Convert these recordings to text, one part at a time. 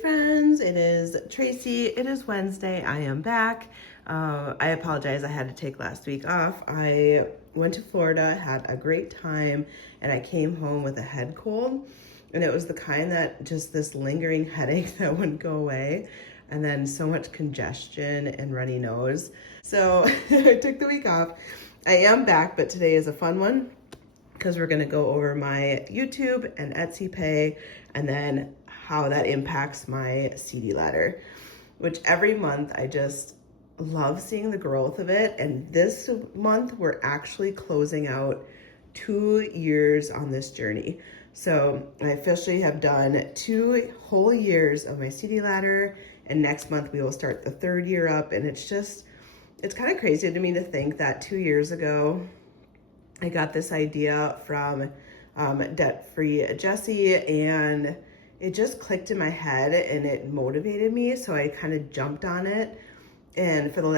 friends, it is Tracy. It is Wednesday. I am back. I apologize. I had to take last week off. I went to Florida, had a great time, and I came home with a head cold. And it was the kind that just this lingering headache that wouldn't go away. And then so much congestion and runny nose. So I took the week off. I am back, but today is a fun one because we're going to go over my YouTube and Etsy pay and then how that impacts my CD ladder, which every month I just love seeing the growth of it. And this month we're actually closing out 2 years on this journey. So I officially have done 2 whole years of my CD ladder, and next month we will start the 3rd year up. And it's kind of crazy to me to think that 2 years ago I got this idea from debt-free Jessie, and it just clicked in my head and it motivated me. So I kind of jumped on it. And for the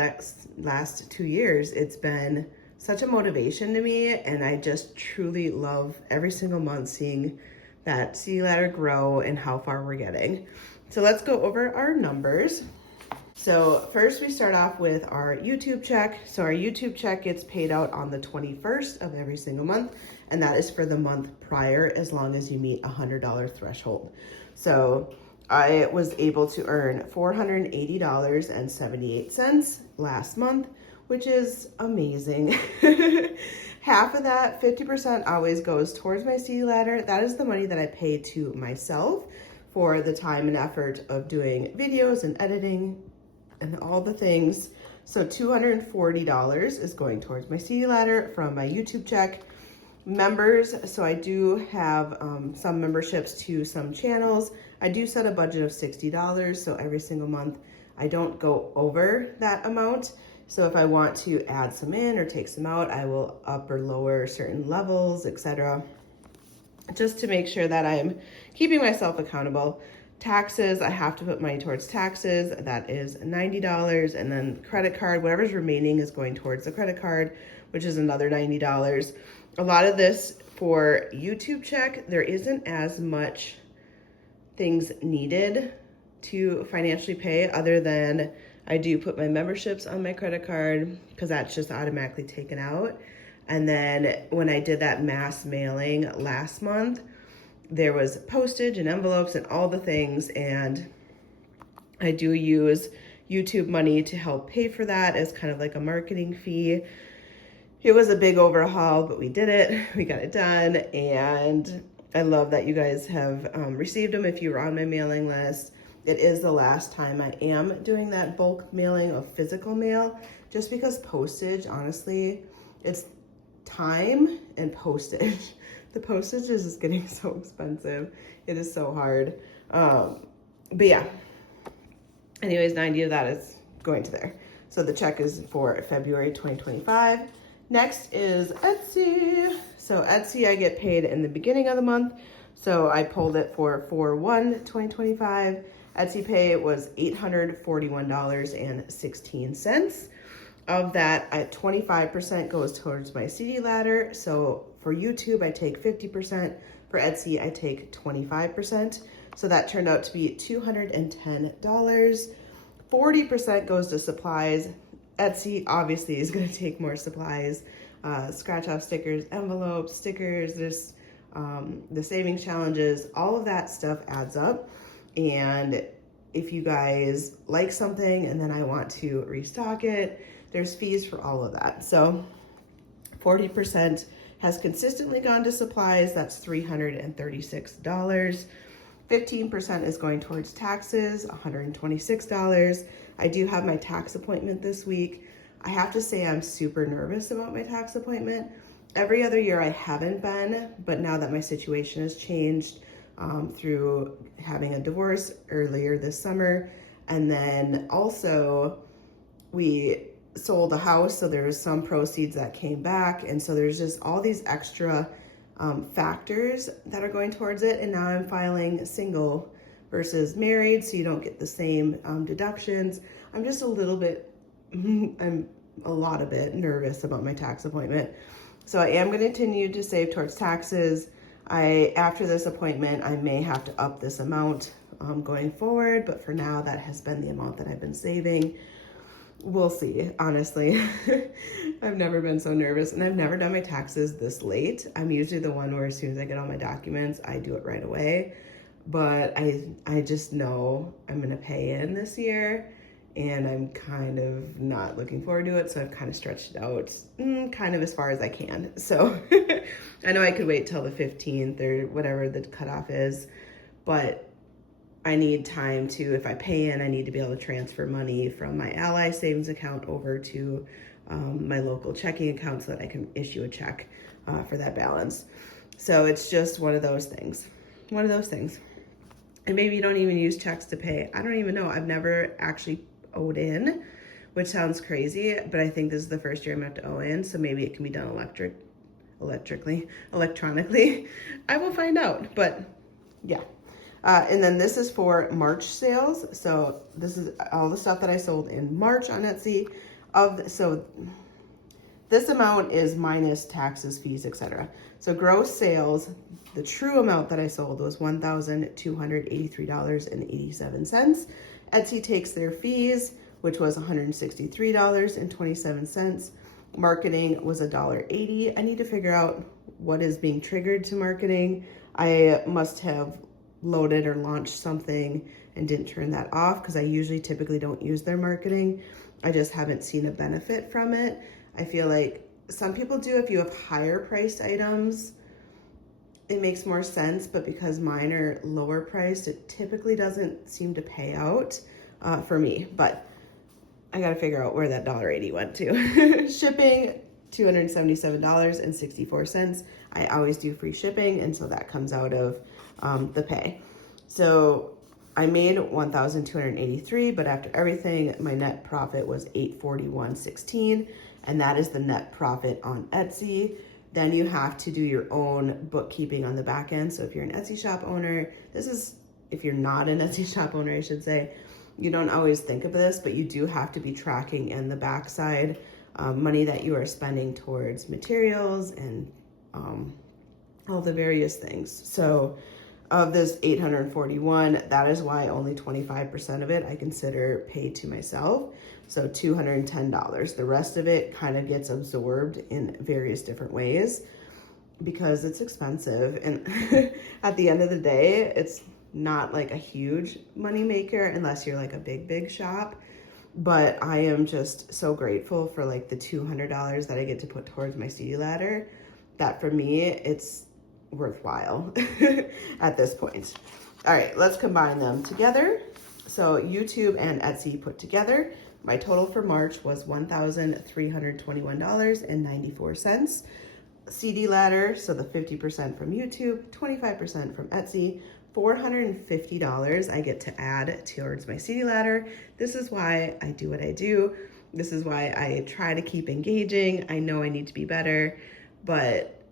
last 2 years, it's been such a motivation to me. And I just truly love every single month seeing that CD ladder grow and how far we're getting. So let's go over our numbers. So first we start off with our YouTube check. So our YouTube check gets paid out on the 21st of every single month, and that is for the month prior as long as you meet $100 threshold. So I was able to earn $480.78 last month, which is amazing. Half of that, 50% always goes towards my CD ladder. That is the money that I pay to myself for the time and effort of doing videos and editing and all the things. So $240 is going towards my CD ladder from my YouTube check. Members, so I do have some memberships to some channels. I do set a budget of $60, so every single month I don't go over that amount. So if I want to add some in or take some out, I will up or lower certain levels, etc., just to make sure that I'm keeping myself accountable. Taxes, I have to put money towards taxes. That is $90. And then credit card, whatever's remaining is going towards the credit card, which is another $90. A lot of this for YouTube check, there isn't as much things needed to financially pay other than I do put my memberships on my credit card because that's just automatically taken out. And then when I did that mass mailing last month, there was postage and envelopes and all the things, and I do use YouTube money to help pay for that as kind of like a marketing fee. It was a big overhaul, but we did it. We got it done, and I love that you guys have received them if you were on my mailing list. It is the last time I am doing that bulk mailing of physical mail, just because postage, honestly, it's time and postage. The postage is just getting so expensive. It is so hard. But yeah, anyways, 90 of that is going to there. So the check is for February 2025. Next is Etsy. So Etsy, I get paid in the beginning of the month. So I pulled it for 4/1/2025. Etsy pay was $841.16. Of that, 25% goes towards my CD ladder. So for YouTube, I take 50%. For Etsy, I take 25%. So that turned out to be $210. 40% goes to supplies. Etsy obviously is going to take more supplies, scratch off stickers, envelopes, stickers, there's the savings challenges, all of that stuff adds up. And if you guys like something and then I want to restock it, there's fees for all of that. So 40% has consistently gone to supplies. That's $336. 15% is going towards taxes, $126. I do have my tax appointment this week. I have to say I'm super nervous about my tax appointment. Every other year I haven't been, but now that my situation has changed through having a divorce earlier this summer, and then also we sold a house, so there was some proceeds that came back, and so there's just all these extra factors that are going towards it. And now I'm filing single versus married, so you don't get the same deductions. I'm just a lot of bit nervous about my tax appointment. So I am going to continue to save towards taxes. After this appointment, I may have to up this amount going forward, but for now, that has been the amount that I've been saving. We'll see, honestly. I've never been so nervous, and I've never done my taxes this late. I'm usually the one where as soon as I get all my documents, I do it right away. But I just know I'm gonna pay in this year, and I'm kind of not looking forward to it, so I've kind of stretched it out kind of as far as I can. So I know I could wait till the 15th or whatever the cutoff is, but I need time to, if I pay in, I need to be able to transfer money from my Ally savings account over to my local checking account so that I can issue a check for that balance. So it's just one of those things. And maybe you don't even use checks to pay. I don't even know. I've never actually owed in, which sounds crazy, but I think this is the first year I'm gonna have to owe in, so maybe it can be done electronically. I will find out, but yeah. And then this is for March sales. So this is all the stuff that I sold in March on Etsy. So this amount is minus taxes, fees, etc. So gross sales, the true amount that I sold was $1,283.87. Etsy takes their fees, which was $163.27. Marketing was $1.80. I need to figure out what is being triggered to marketing. I must have loaded or launched something and didn't turn that off because I usually typically don't use their marketing. I just haven't seen a benefit from it. I feel like some people do. If you have higher priced items, it makes more sense, but because mine are lower priced, it typically doesn't seem to pay out for me. But I gotta figure out where that $1.80 went to. Shipping, $277.64. I always do free shipping, and so that comes out of the pay. So I made $1,283, but after everything, my net profit was $841.16, and that is the net profit on Etsy. Then you have to do your own bookkeeping on the back end. So if you're an Etsy shop owner, if you're not an Etsy shop owner, I should say, you don't always think of this, but you do have to be tracking in the backside money that you are spending towards materials and all the various things. So of this 841, that is why only 25% of it I consider paid to myself. So $210. The rest of it kind of gets absorbed in various different ways because it's expensive. And at the end of the day, it's not like a huge money maker unless you're like a big shop. But I am just so grateful for like the $200 that I get to put towards my CD ladder, that for me, it's worthwhile at this point. All right, let's combine them together. So YouTube and Etsy put together, my total for March was $1,321.94. CD ladder, so the 50% from YouTube, 25% from Etsy, $450 I get to add towards my CD ladder. This is why I do what I do. This is why I try to keep engaging. I know I need to be better, but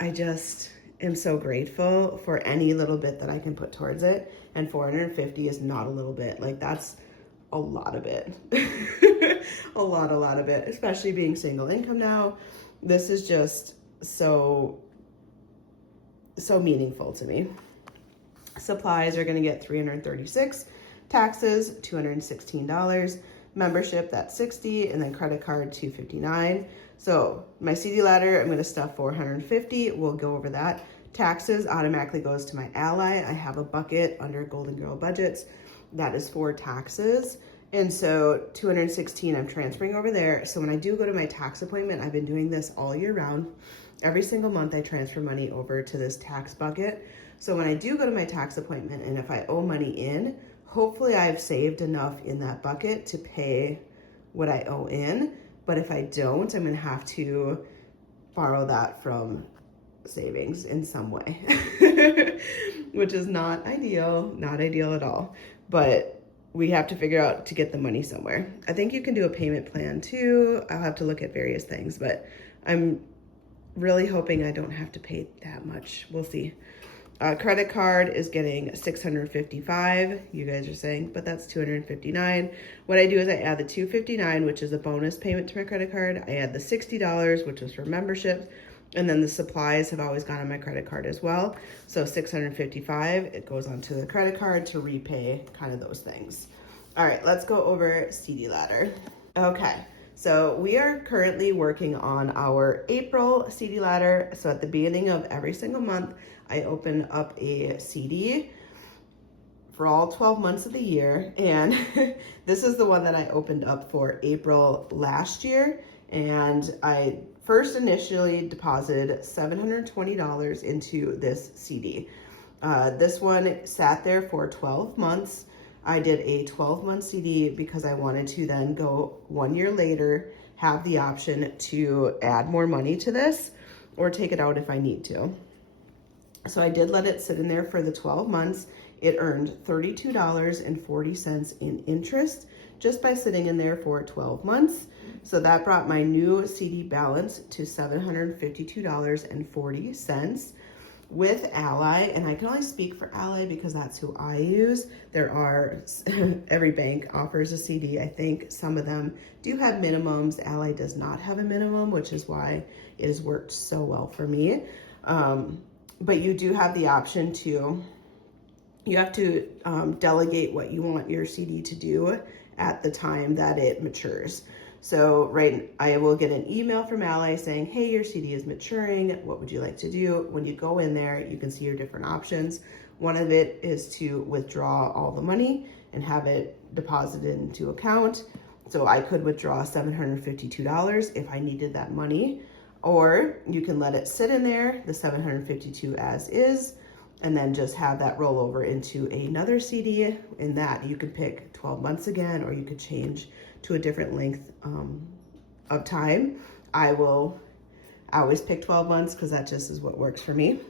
I just am so grateful for any little bit that I can put towards it. And 450 is not a little bit. Like, that's a lot of it. a lot of it, especially being single income now. This is just so meaningful to me. Supplies are going to get $336, taxes $216, membership that's $60, and then credit card $259. So my CD ladder, I'm going to stuff $450. We'll go over that. Taxes automatically goes to my Ally. I have a bucket under Golden Girl Budgets that is for taxes. And so $216 I'm transferring over there. So when I do go to my tax appointment, I've been doing this all year round. Every single month I transfer money over to this tax bucket. So when I do go to my tax appointment and if I owe money in, hopefully I've saved enough in that bucket to pay what I owe in. But if I don't, I'm going to have to borrow that from savings in some way, which is not ideal at all. But we have to figure out to get the money somewhere. I think you can do a payment plan too. I'll have to look at various things, but I'm really hoping I don't have to pay that much. We'll see. Credit card is getting $655. You guys are saying, but that's $259. What I do is I add the $259, which is a bonus payment to my credit card. I add the $60, which was for membership, And then the supplies have always gone on my credit card as well. So $655, it goes onto the credit card to repay kind of those things. All right, let's go over CD ladder. Okay, so we are currently working on our April CD ladder. So at the beginning of every single month, I open up a CD for all 12 months of the year. And this is the one that I opened up for April last year. And I first initially deposited $720 into this CD. This one sat there for 12 months. I did a 12-month CD because I wanted to then go 1 year later, have the option to add more money to this or take it out if I need to. So I did let it sit in there for the 12 months. It earned $32.40 in interest just by sitting in there for 12 months. So that brought my new CD balance to $752.40 with Ally. And I can only speak for Ally because that's who I use. There are, every bank offers a CD. I think some of them do have minimums. Ally does not have a minimum, which is why it has worked so well for me. But you do have the option to, you have to delegate what you want your CD to do at the time that it matures. So I will get an email from Ally saying, hey, your CD is maturing. What would you like to do? When you go in there, you can see your different options. One of it is to withdraw all the money and have it deposited into account. So I could withdraw $752 if I needed that money, or you can let it sit in there, the $752 as is, and then just have that roll over into another CD. In that you could pick 12 months again, or you could change to a different length of time. I always pick 12 months because that just is what works for me.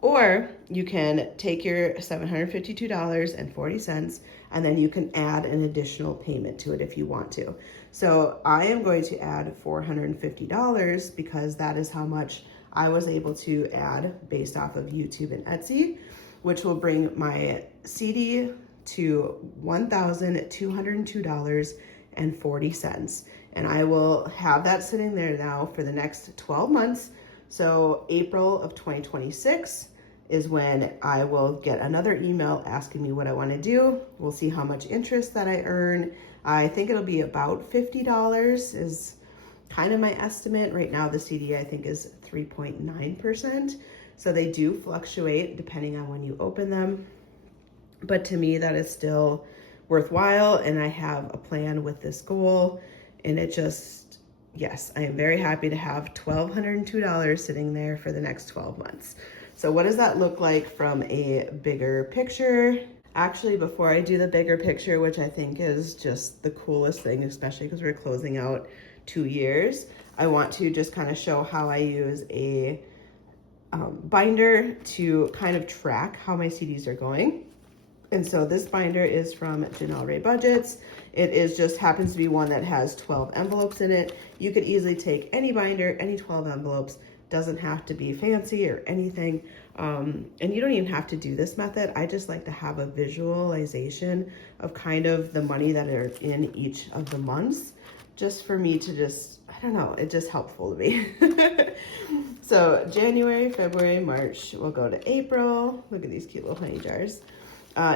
Or you can take your $752.40 and then you can add an additional payment to it if you want to. So I am going to add $450 because that is how much I was able to add based off of YouTube and Etsy, which will bring my CD to $1,202.40. And I will have that sitting there now for the next 12 months. So April of 2026 is when I will get another email asking me what I want to do. We'll see how much interest that I earn. I think it'll be about $50 is kind of my estimate. Right now the CD I think is 3.9%. So they do fluctuate depending on when you open them. But to me that is still worthwhile, and I have a plan with this goal, and it just, yes, I am very happy to have $1,202 sitting there for the next 12 months. So what does that look like from a bigger picture? Actually, before I do the bigger picture, which I think is just the coolest thing, especially because we're closing out 2 years, I want to just kind of show how I use a binder to kind of track how my CDs are going. And so this binder is from Janelle Ray Budgets. It is just happens to be one that has 12 envelopes in it. You could easily take any binder, any 12 envelopes, doesn't have to be fancy or anything. And you don't even have to do this method. I just like to have a visualization of kind of the money that are in each of the months, just for me to just, I don't know, it's just helpful to me. So January, February, March, we'll go to April. Look at these cute little honey jars.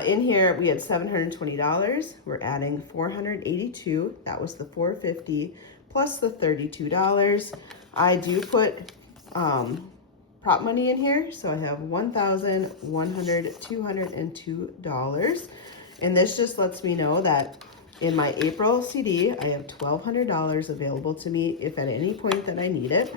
In here, we had $720. We're adding $482. That was the $450 plus the $32. I do put prop money in here. So I have $202. And this just lets me know that in my April CD, I have $1,200 available to me if at any point that I need it.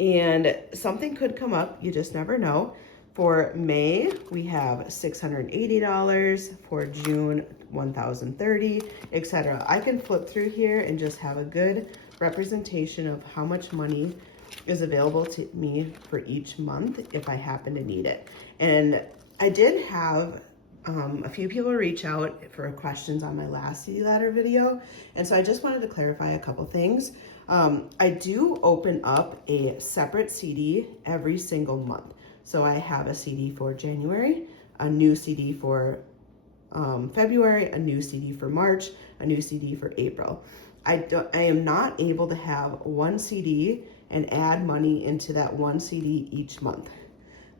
And something could come up, you just never know. For May, we have $680, for June, $1,030, etc. I can flip through here and just have a good representation of how much money is available to me for each month if I happen to need it. And I did have a few people reach out for questions on my last CD ladder video. And so I just wanted to clarify a couple things. I do open up a separate CD every single month. So I have a CD for January, a new CD for February, a new CD for March, a new CD for April. I am not able to have one CD and add money into that one CD each month.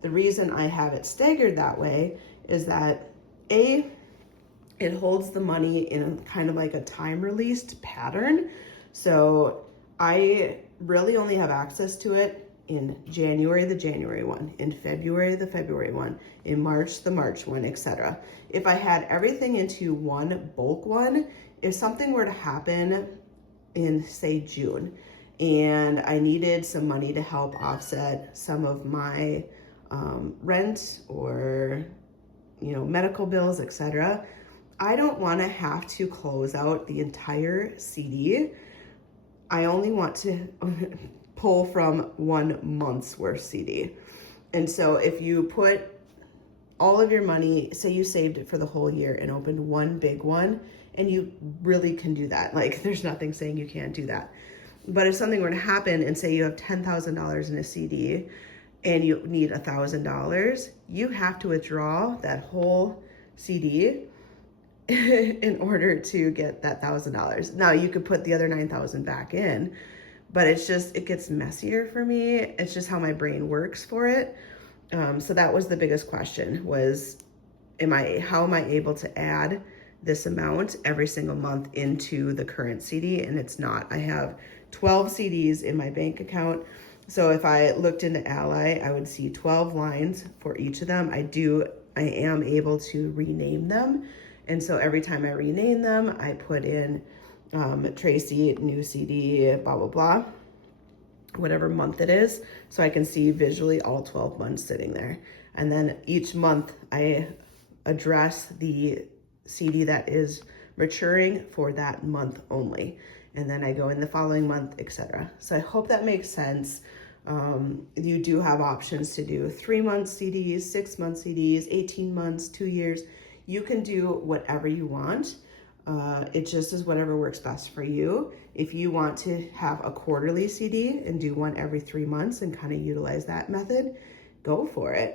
The reason I have it staggered that way is that it holds the money in kind of like a time released pattern. So I really only have access to it in January, the January one, in February, the February one, in March, the March one, etc. If I had everything into one bulk one, if something were to happen in, say, June, and I needed some money to help offset some of my rent or, medical bills, etc., I don't want to have to close out the entire CD. I only want to pull from 1 month's worth CD. And so if you put all of your money, say you saved it for the whole year and opened one big one, and you really can do that. Like, there's nothing saying you can't do that. But if something were to happen and say you have $10,000 in a CD and you need $1,000, you have to withdraw that whole CD in order to get that $1,000. Now you could put the other 9,000 back in, but it gets messier for me. It's just how my brain works for it. So that was the biggest question was, how am I able to add this amount every single month into the current CD? And it's not. I have 12 CDs in my bank account. So if I looked into Ally, I would see 12 lines for each of them. I am able to rename them. And so every time I rename them, I put in Tracey, new CD, blah, blah, blah, whatever month it is. So I can see visually all 12 months sitting there. And then each month I address the CD that is maturing for that month only. And then I go in the following month, etc. So I hope that makes sense. You do have options to do 3-month CDs, 6-month CDs, 18 months, 2 years. You can do whatever you want. It just is whatever works best for you. If you want to have a quarterly CD and do one every 3 months and kind of utilize that method, go for it.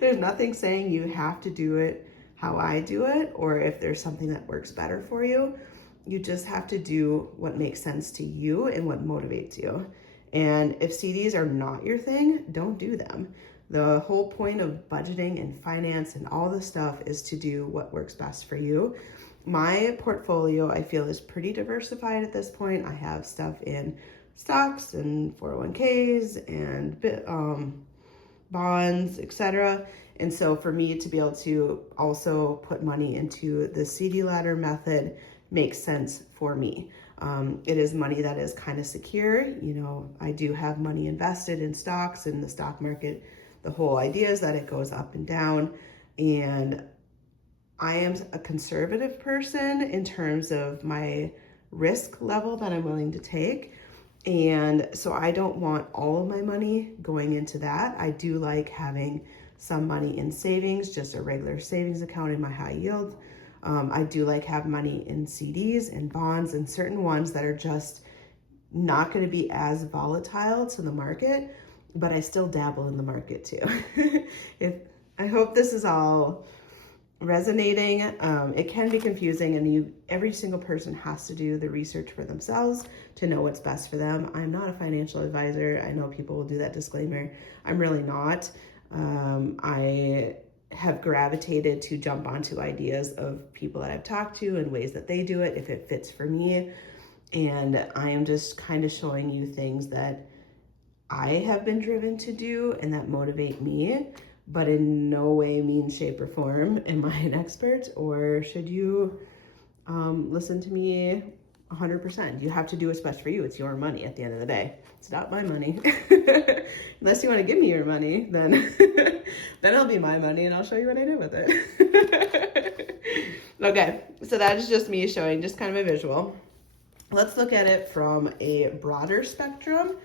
There's nothing saying you have to do it how I do it, or if there's something that works better for you. You just have to do what makes sense to you and what motivates you. And if CDs are not your thing, don't do them. The whole point of budgeting and finance and all this stuff is to do what works best for you. My portfolio, I feel, is pretty diversified at this point. I have stuff in stocks and 401ks and bonds, etc. And so for me to be able to also put money into the CD ladder method makes sense for me. It is money that is kind of secure. I do have money invested in stocks and the stock market. The whole idea is that it goes up and down, and I am a conservative person in terms of my risk level that I'm willing to take. And so I don't want all of my money going into that. I do like having some money in savings, just a regular savings account in my high yield. I do like have money in CDs and bonds and certain ones that are just not going to be as volatile to the market, but I still dabble in the market too. I hope this is all resonating. It can be confusing, and every single person has to do the research for themselves to know what's best for them. I'm not a financial advisor. I know people will do that disclaimer. I'm really not. I have gravitated to jump onto ideas of people that I've talked to and ways that they do it if it fits for me. And I am just kind of showing you things that I have been driven to do and that motivate me, but in no way, means, shape, or form am I an expert, or should you listen to me 100%. You have to do what's best for you. It's your money at the end of the day. It's not my money. Unless you want to give me your money, then it'll be my money and I'll show you what I do with it. Okay, so that is just me showing just kind of a visual. Let's look at it from a broader spectrum.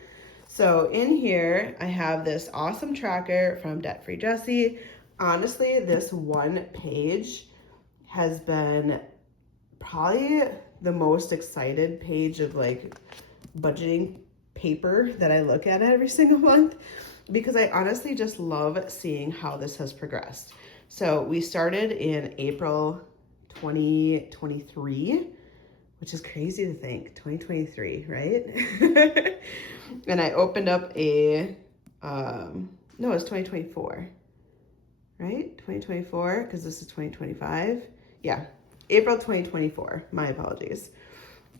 So in here, I have this awesome tracker from Debt Free Jessie. Honestly, this one page has been probably the most excited page of like budgeting paper that I look at every single month, because I honestly just love seeing how this has progressed. So we started in April 2023, which is crazy to think, 2023, right? And I opened up a, no, it's 2024, right? 2024, because this is 2025. Yeah, April 2024, my apologies.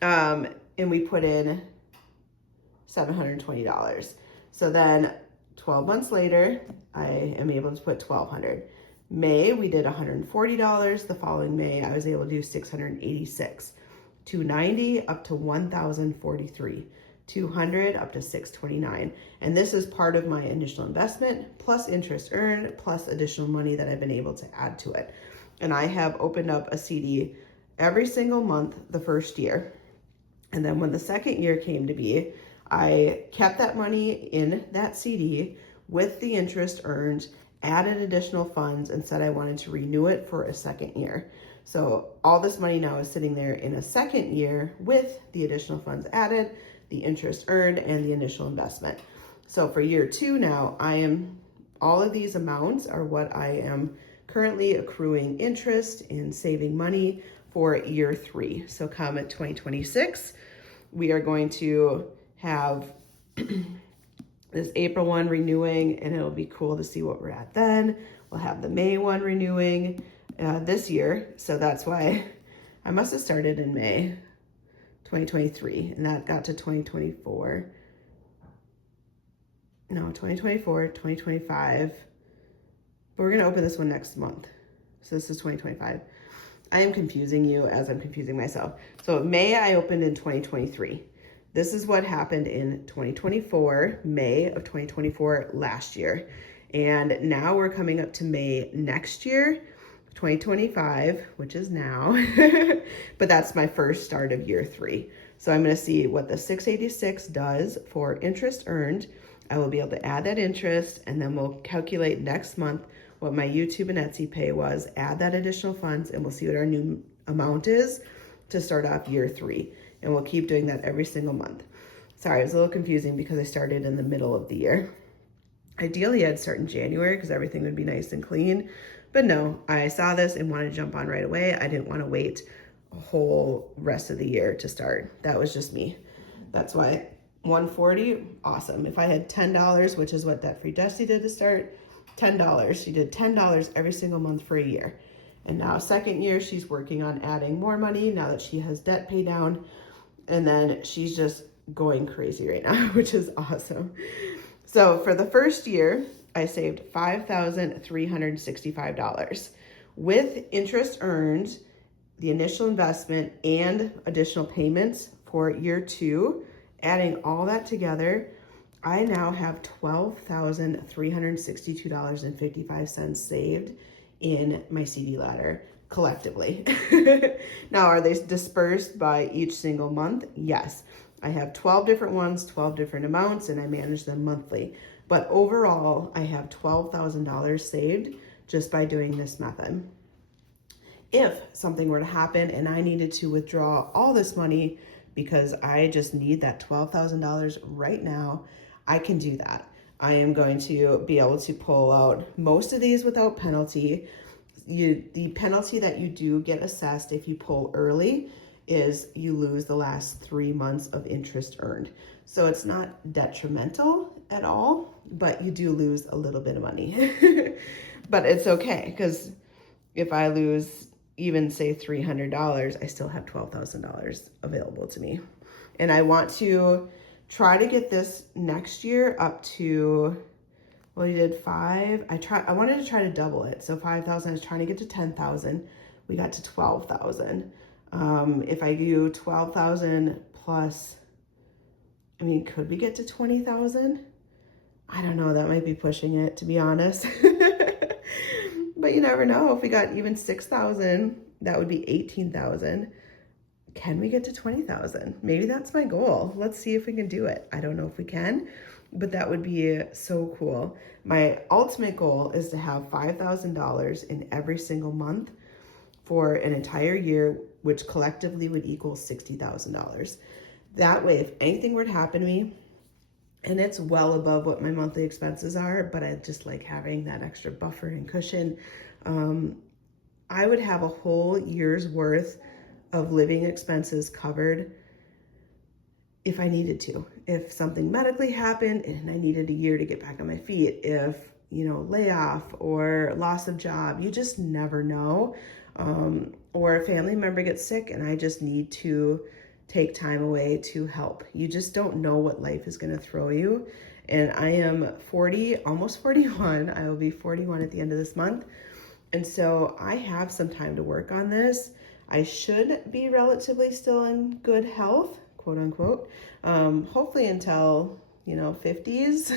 And we put in $720. So then 12 months later, I am able to put $1,200. May, we did $140. The following May, I was able to do $686. $290 up to $1,043. $200 up to $629. And this is part of my initial investment, plus interest earned, plus additional money that I've been able to add to it. And I have opened up a CD every single month the first year. And then when the second year came to be, I kept that money in that CD with the interest earned, added additional funds, and said I wanted to renew it for a second year. So all this money now is sitting there in a second year with the additional funds added, the interest earned, and the initial investment. So for year 2 now, all of these amounts are what I am currently accruing interest and saving money for year 3. So come at 2026, we are going to have this April one renewing, and it'll be cool to see what we're at then. We'll have the May one renewing this year. So that's why I must have started in May 2023, and that got to 2024. No, 2024, 2025. But we're going to open this one next month. So this is 2025. I am confusing you as I'm confusing myself. So May, I opened in 2023. This is what happened in 2024, May of 2024 last year. And now we're coming up to May next year, 2025, which is now, but that's my first start of year 3. So I'm going to see what the 686 does for interest earned. I will be able to add that interest, and then we'll calculate next month what my YouTube and Etsy pay was, add that additional funds, and we'll see what our new amount is to start off year 3. And we'll keep doing that every single month. Sorry, it was a little confusing because I started in the middle of the year. Ideally, I'd start in January because everything would be nice and clean. But no, I saw this and wanted to jump on right away. I didn't want to wait a whole rest of the year to start. That was just me. That's why 140, awesome. If I had $10, which is what debt-free Jessie did to start, $10. She did $10 every single month for a year. And now second year, she's working on adding more money now that she has debt paid down. And then she's just going crazy right now, which is awesome. So for the first year, I saved $5,365 with interest earned, the initial investment, and additional payments for year 2. Adding all that together, I now have $12,362.55 saved in my CD ladder collectively. Now, are they dispersed by each single month? Yes. I have 12 different ones, 12 different amounts, and I manage them monthly. But overall, I have $12,000 saved just by doing this method. If something were to happen and I needed to withdraw all this money because I just need that $12,000 right now, I can do that. I am going to be able to pull out most of these without penalty. The penalty that you do get assessed if you pull early is you lose the last 3 months of interest earned. So it's not detrimental at all, but you do lose a little bit of money. But it's okay, because if I lose even say $300, I still have $12,000 available to me. And I want to try to get this next year up to, well, you did 5. I wanted to try to double it. So 5,000, I was trying to get to 10,000. We got to 12,000. If I do 12,000 plus, I mean, could we get to 20,000? I don't know. That might be pushing it, to be honest. But you never know. If we got even 6,000, that would be 18,000. Can we get to 20,000? Maybe that's my goal. Let's see if we can do it. I don't know if we can, but that would be so cool. My ultimate goal is to have $5,000 in every single month for an entire year, which collectively would equal $60,000. That way, if anything were to happen to me, and it's well above what my monthly expenses are, but I just like having that extra buffer and cushion, I would have a whole year's worth of living expenses covered if I needed to. If something medically happened and I needed a year to get back on my feet, if, you know, layoff or loss of job, you just never know. Or a family member gets sick and I just need to take time away to help. You just don't know what life is going to throw you. And I am 40, almost 41. I will be 41 at the end of this month. And so I have some time to work on this. I should be relatively still in good health, quote unquote. Hopefully until, you know, 50s,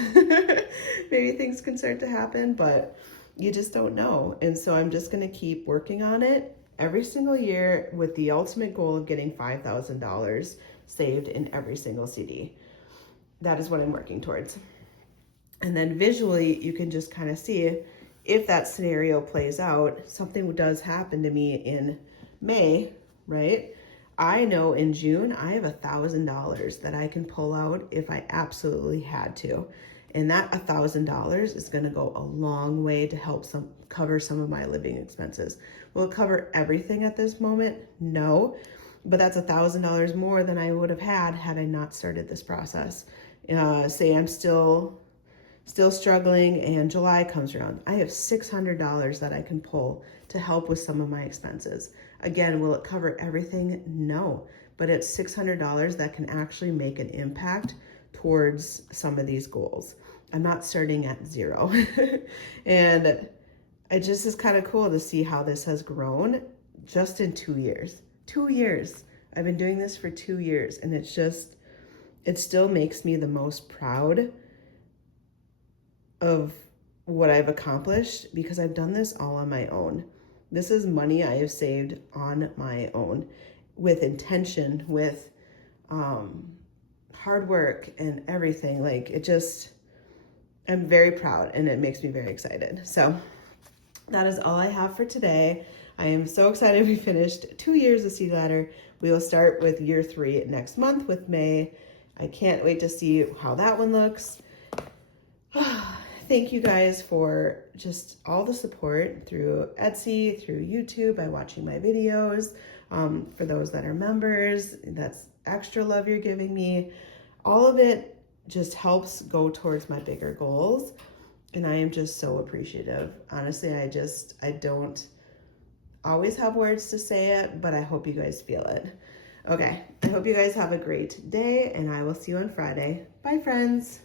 maybe things can start to happen, but you just don't know. And so I'm just going to keep working on it every single year with the ultimate goal of getting $5,000 saved in every single CD. That is what I'm working towards. And then visually, you can just kind of see if that scenario plays out, something does happen to me in May, right? I know in June, I have $1,000 that I can pull out if I absolutely had to. And that $1,000 is going to go a long way to help cover some of my living expenses. Will it cover everything at this moment? No, but that's $1,000 more than I would have had I not started this process. Say I'm still struggling and July comes around. I have $600 that I can pull to help with some of my expenses. Again, will it cover everything? No, but it's $600 that can actually make an impact towards some of these goals. I'm not starting at zero. And it just is kind of cool to see how this has grown just in 2 years. 2 years. I've been doing this for 2 years, and it still makes me the most proud of what I've accomplished because I've done this all on my own. This is money I have saved on my own with intention, with hard work and everything. Like I'm very proud and it makes me very excited. So that is all I have for today. I am so excited we finished 2 years of Seed Ladder. We will start with year 3 next month with May. I can't wait to see how that one looks. Thank you guys for just all the support through Etsy, through YouTube, by watching my videos. For those that are members, that's extra love you're giving me. All of it just helps go towards my bigger goals. And I am just so appreciative. Honestly, I don't always have words to say it, but I hope you guys feel it. Okay, I hope you guys have a great day and I will see you on Friday. Bye, friends.